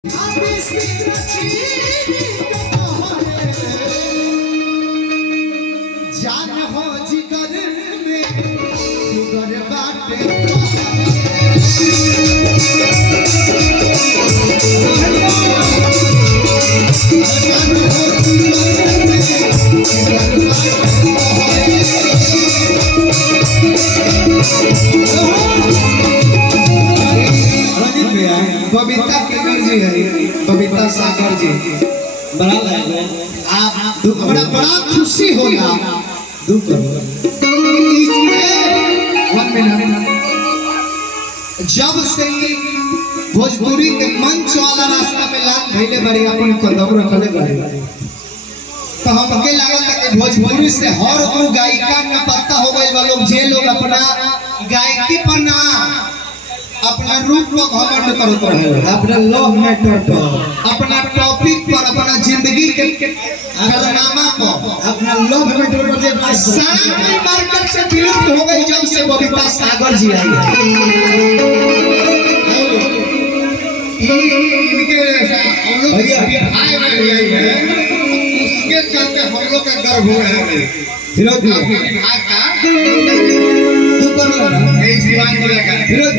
जान हो जिगर में जिगर बाटे बबीता किन्नर जी है, बबीता सागर जी बड़ा आप बड़ा खुशी होला दुख जब से भोजपुरी के मंच वाला रास्ता पे लात भइले बड़ी अपन कदम रखले बड़ी तो हमके लागल कि भोजपुरी से हर को गायिका में पता हो गई बा लोग जे लोग अपना गायकी पर ना अपना रूप को घमंड करत रहे, अपना लव मैटर पर, अपना टॉपिक पर, अपना जिंदगी के कारनामा पर, अपना लव मैटर पर जे सारी मार्केट से विलुप्त हो गई जब से बबीता सागर जी आई है। इनके भैया भाई में भी आई है, उसके चलते हम लोग का गर्व हो रहा है। फिरोज भाई का तू कर लो यही शिवानी जी लगा फिरोज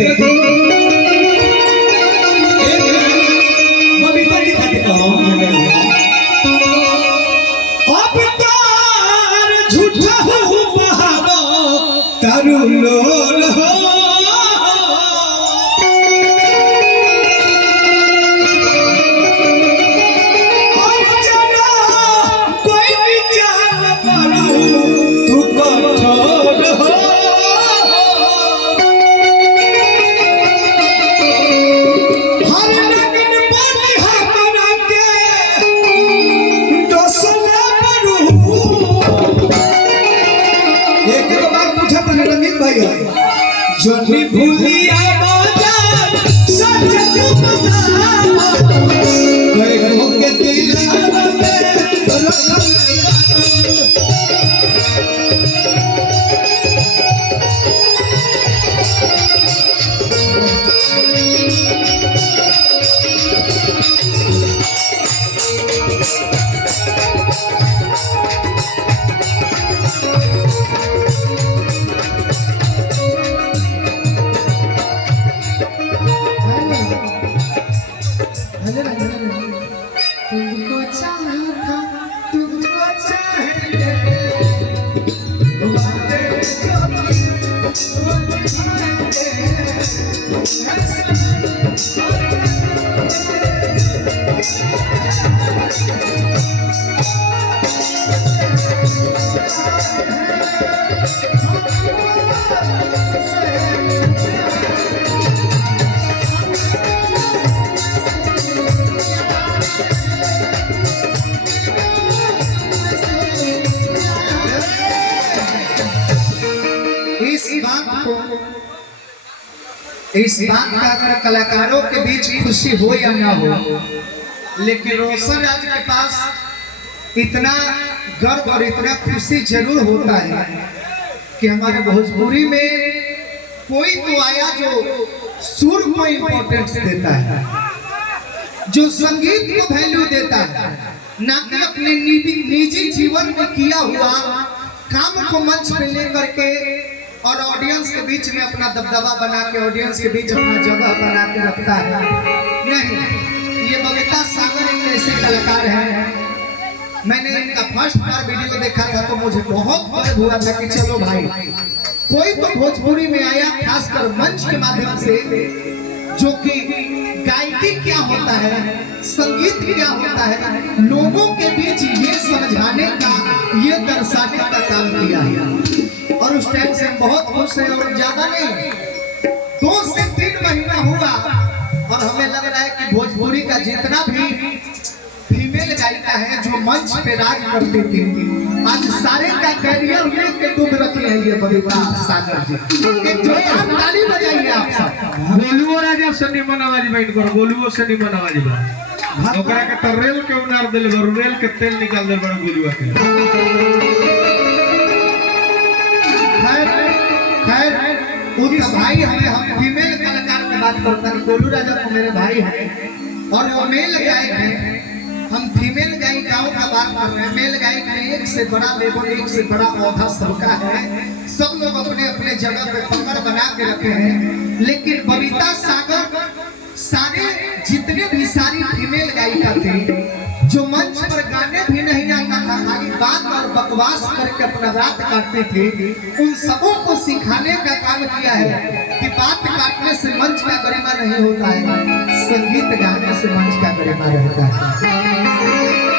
बबीता जी का कहो अब तार झूठा हो बहावा तारू लोल हो जोनी भूलिया बाजार सच बता कोई के दिल में रखल तुमको चाहा था तुमको चाहेंगे इस बात का अगर कलाकारों के बीच खुशी हो या ना हो, लेकिन रोशन राज के पास इतना गर्व और इतना खुशी जरूर होता है कि हमारे भोजपुरी में कोई तो आया जो सुर को इम्पोर्टेंस देता है, जो संगीत को वैल्यू देता है, ना कि अपने निजी जीवन में किया हुआ काम को मंच पे लेकर के और ऑडियंस के बीच में अपना दबदबा बना के ऑडियंस के बीच अपना जगह बना के रखता है। नहीं, ये बबीता सागर एक ऐसे कलाकार हैं, मैंने इनका फर्स्ट बार वीडियो देखा था तो मुझे बहुत गर्व हुआ था कि चलो भाई कोई तो भोजपुरी में आया, खासकर मंच के माध्यम से, जो कि गायकी क्या होता है, संगीत क्या होता है, लोगों के बीच ये समझाने का, ये दर्शाने का काम किया है। और उस टाइम से बहुत खुश है और ज्यादा नहीं 2 से 3 महीना हुआ और हमें लग रहा है कि भोजपुरी का जितना भी फीमेल गायिका है जो मंच पे राज करती थी, आज सारे का कैरियर लेके डूब रखी है ये बबीता सागर जी। एक जोरदार ताली बजाइए आप सब। गोलुओ राजा सनी मनवाजी बैठ कर गोलुओ सनी मनवाजी बा ओकरा के रेल के उनार देले रेल के तेल निकाल दे बड़ गोलुआ के। खैर उस भाई हमें हम फीमेल कलाकार की बात करते हैं, गोलू राजा तो मेरे भाई हैं, और वो मेल गायक है। हम फीमेल गायिकाओं का बात कर रहे हैं। मेल गायक में एक से बड़ा लेवल, एक से बड़ा औधा सबका है। सब लोग अपने अपने जगह पे पकड़ बना के रखे हैं। लेकिन बबीता सागर सारे जितने भी सारी फीमेल गायिका थी, जो मंच पर गाने भी नहीं आता था, खाली बात और बकवास करके अपना रात काटते थे, उन सबों को सिखाने का काम किया है कि बात काटने से मंच का गरिमा नहीं होता है, संगीत गाने से मंच का गरिमा रहता है।